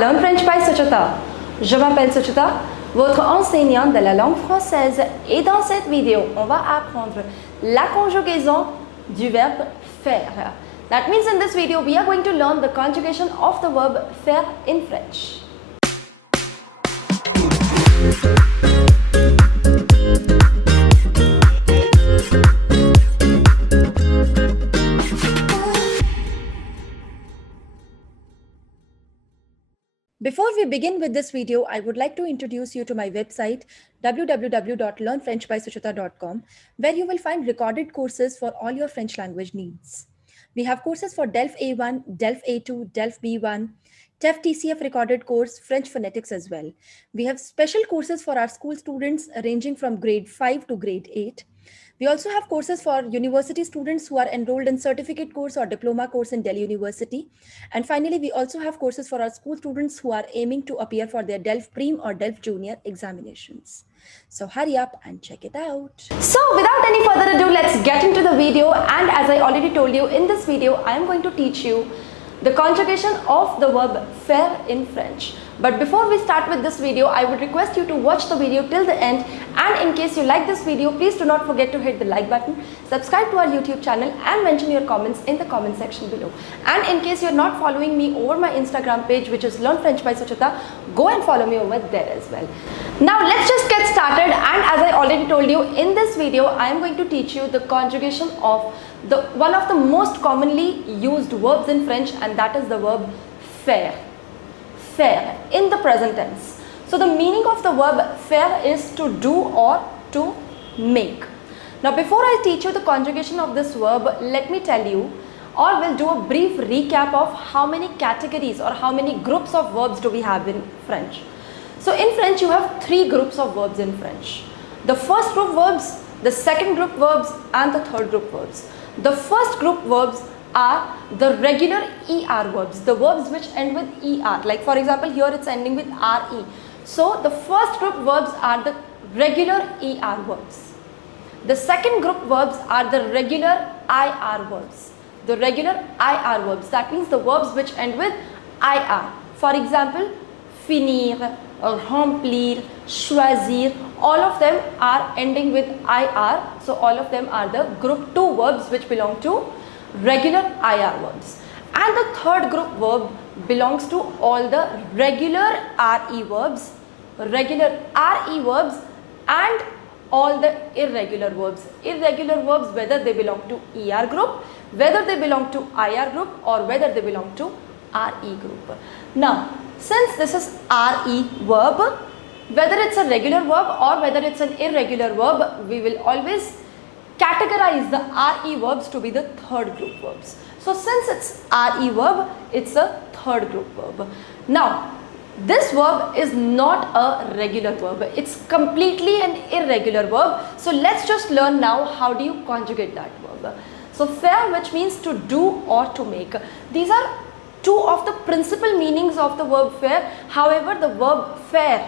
Learn French by SUCHITA. Je m'appelle SUCHITA, votre enseignante de la langue française, et dans cette vidéo, on va apprendre la conjugaison du verbe faire. That means in this video, we are going to learn the conjugation of the verb faire in French. Before we begin with this video, I would like to introduce you to my website www.learnfrenchbysuchita.com, where you will find recorded courses for all your French language needs. We have courses for DELF A1, DELF A2, DELF B1, TEF TCF recorded course, French phonetics as well. We have special courses for our school students ranging from grade 5 to grade 8. We also have courses for university students who are enrolled in certificate course or diploma course in Delhi University. And finally, we also have courses for our school students who are aiming to appear for their DELF Prem or DELF Junior examinations. So hurry up and check it out. So without any further ado, let's get into the video. And as I already told you, in this video, I am going to teach you the conjugation of the verb faire in French. But before we start with this video, I would request you to watch the video till the end. And in case you like this video, please do not forget to hit the like button, subscribe to our YouTube channel and mention your comments in the comment section below. And in case you're not following me over my Instagram page, which is Learn French by Suchita, go and follow me over there as well. Now let's just get started. And as I already told you, in this video, I am going to teach you the conjugation of one of the most commonly used verbs in French, and that is the verb faire. Faire in the present tense. So the meaning of the verb faire is to do or to make. Now before I teach you the conjugation of this verb, let me tell you, or we'll do a brief recap of how many categories or how many groups of verbs do we have in French. So in French you have three groups of verbs in French. The first group verbs, the second group verbs and the third group verbs. The first group verbs are the regular ER verbs, the verbs which end with ER. Like for example, here it's ending with RE. So the first group verbs are the regular ER verbs. The second group verbs are the regular IR verbs. The regular IR verbs, that means the verbs which end with IR. For example, finir, remplir, choisir, all of them are ending with IR. So all of them are the group 2 verbs which belong to regular IR verbs. And the third group verb belongs to all the regular RE verbs and all the irregular verbs. Irregular verbs, whether they belong to ER group, whether they belong to IR group, or whether they belong to RE group. Now, since this is RE verb, whether it's a regular verb or whether it's an irregular verb, we will always categorize the RE verbs to be the third group verbs. So since it's RE verb, it's a third group verb. Now, this verb is not a regular verb. It's completely an irregular verb. So let's just learn now how do you conjugate that verb. So faire, which means to do or to make. These are two of the principal meanings of the verb faire. However, the verb faire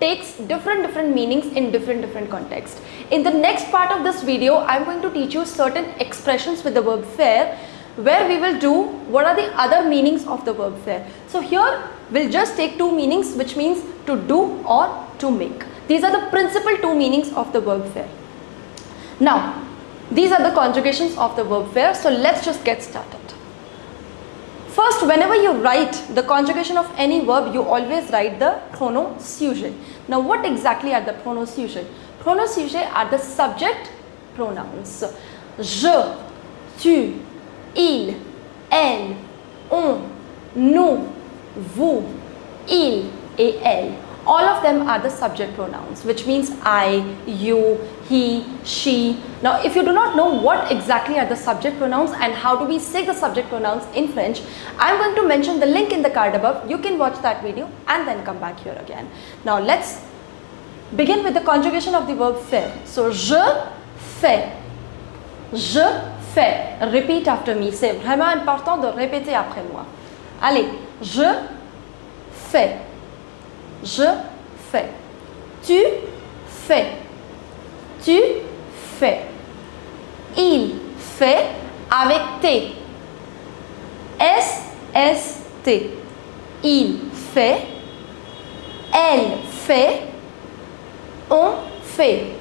takes different meanings in different contexts. In the next part of this video, I am going to teach you certain expressions with the verb faire, where we will do what are the other meanings of the verb faire. So here we'll just take two meanings, which means to do or to make. These are the principal two meanings of the verb faire. Now, these are the conjugations of the verb faire. So let's just get started. First, whenever you write the conjugation of any verb, you always write the pronom sujet. Now, what exactly are the pronom sujet? Pronom sujet are the subject pronouns. Je, tu, il, elle, on, nous, vous, il et elle. All of them are the subject pronouns, which means I, you, he, she. Now, if you do not know what exactly are the subject pronouns and how do we say the subject pronouns in French, I am going to mention the link in the card above. You can watch that video and then come back here again. Now, let's begin with the conjugation of the verb faire. So, je fais. Je fais. Repeat after me. C'est vraiment important de répéter après moi. Allez, je fais. Je fais. Tu fais. Tu fais. Il fait avec T. S-S-T. Il fait, elle fait, on fait.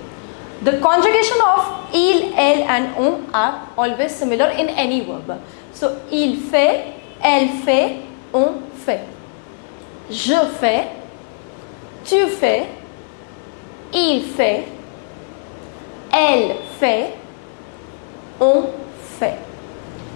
The conjugation of il, elle and on are always similar in any verb. So, il fait, elle fait, on fait. Je fais, tu fais, il fait, elle fait, on fait.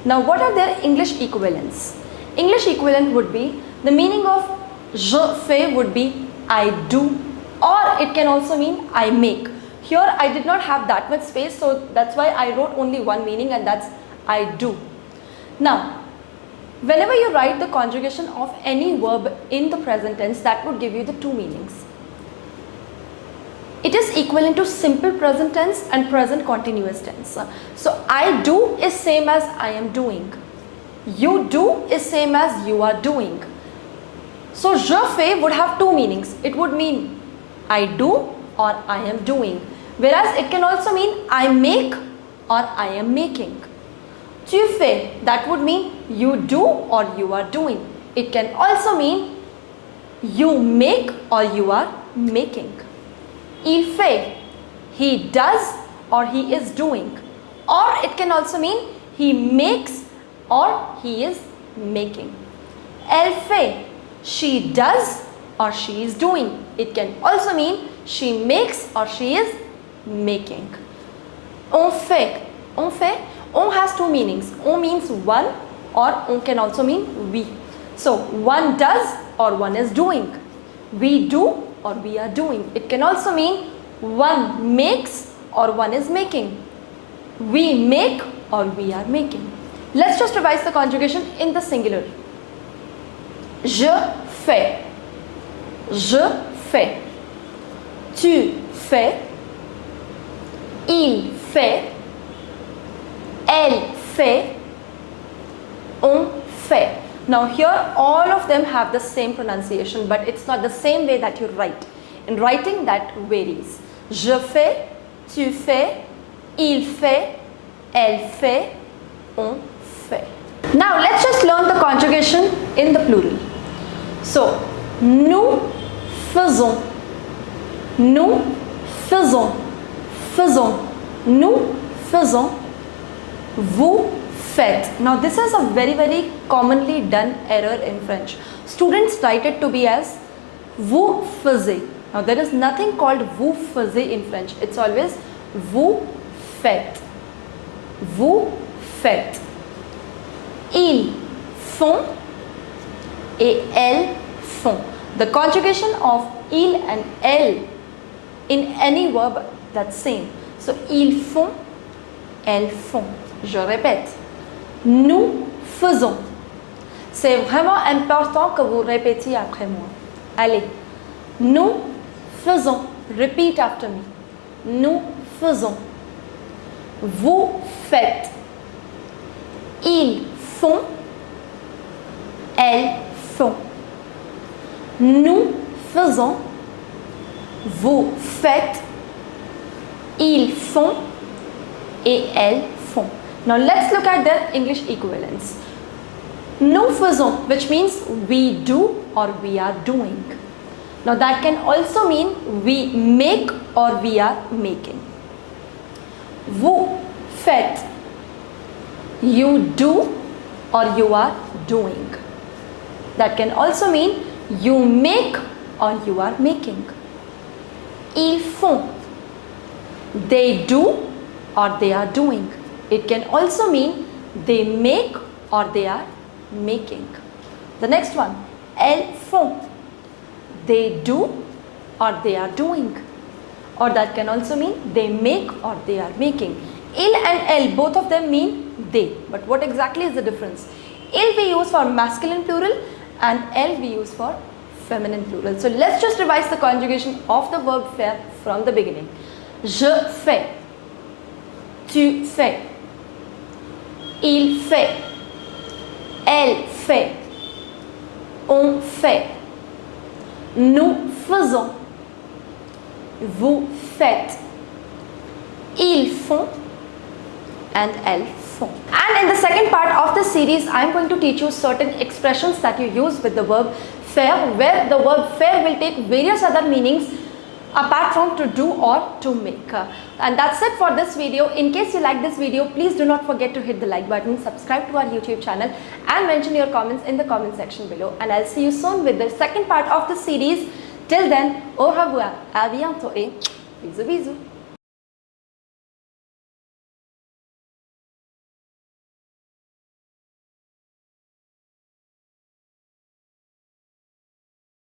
Now, what are their English equivalents? English equivalent would be, the meaning of je fais would be I do, or it can also mean I make. Here I did not have that much space, so that's why I wrote only one meaning, and that's I do. Now, whenever you write the conjugation of any verb in the present tense, that would give you the two meanings. It is equivalent to simple present tense and present continuous tense. So, I do is same as I am doing. You do is same as you are doing. So, je fais would have two meanings. It would mean I do or I am doing. Whereas it can also mean I make or I am making. Tu fais, that would mean you do or you are doing. It can also mean you make or you are making. Il fait, he does or he is doing. Or it can also mean he makes or he is making. Elle fait, she does or she is doing. It can also mean she makes or she is making. On fait, on has two meanings. On means one, or on can also mean we. So one does or one is doing. We do or we are doing. It can also mean one makes or one is making. We make or we are making. Let's just revise the conjugation in the singular. Je fais. Je fais. Tu fais. Il fait. Elle fait. On fait. Now here all of them have the same pronunciation, but it's not the same way that you write. In writing that varies. Je fais, tu fais, il fait, elle fait, on fait. Now let's just learn the conjugation in the plural. So, nous faisons, nous faisons, faisons, nous faisons, vous faites. Now this is a very commonly done error in French. Students write it to be as vous faisiez. Now there is nothing called vous faisiez in French. It's always vous faites. Vous faites. Ils font et elles font. The conjugation of il and elles in any verb, that's same. So ils font, elles font. Je répète. Nous faisons. C'est vraiment important que vous répétiez après moi. Allez. Nous faisons. Repeat after me. Nous faisons. Vous faites. Ils font. Elles font. Nous faisons. Vous faites. Ils font. Et elles font. Now let's look at their English equivalents. Nous faisons, which means we do or we are doing. Now that can also mean we make or we are making. Vous faites, you do or you are doing. That can also mean you make or you are making. Ils font, they do or they are doing. It can also mean they make or they are making. The next one, elles font, they do or they are doing. Or that can also mean they make or they are making. Il and elle, both of them mean they. But what exactly is the difference? Il we use for masculine plural and elle we use for feminine plural. So let's just revise the conjugation of the verb faire from the beginning. Je fais, tu fais, il fait, elle fait, on fait, nous faisons, vous faites, ils font, and elles font. And in the second part of the series, I am going to teach you certain expressions that you use with the verb faire, where the verb faire will take various other meanings apart from to do or to make. And that's it for this video. In case you like this video, please do not forget to hit the like button, subscribe to our YouTube channel and mention your comments in the comment section below. And I'll see you soon with the second part of the series. Till then, au revoir, à bientôt et bisous bisous.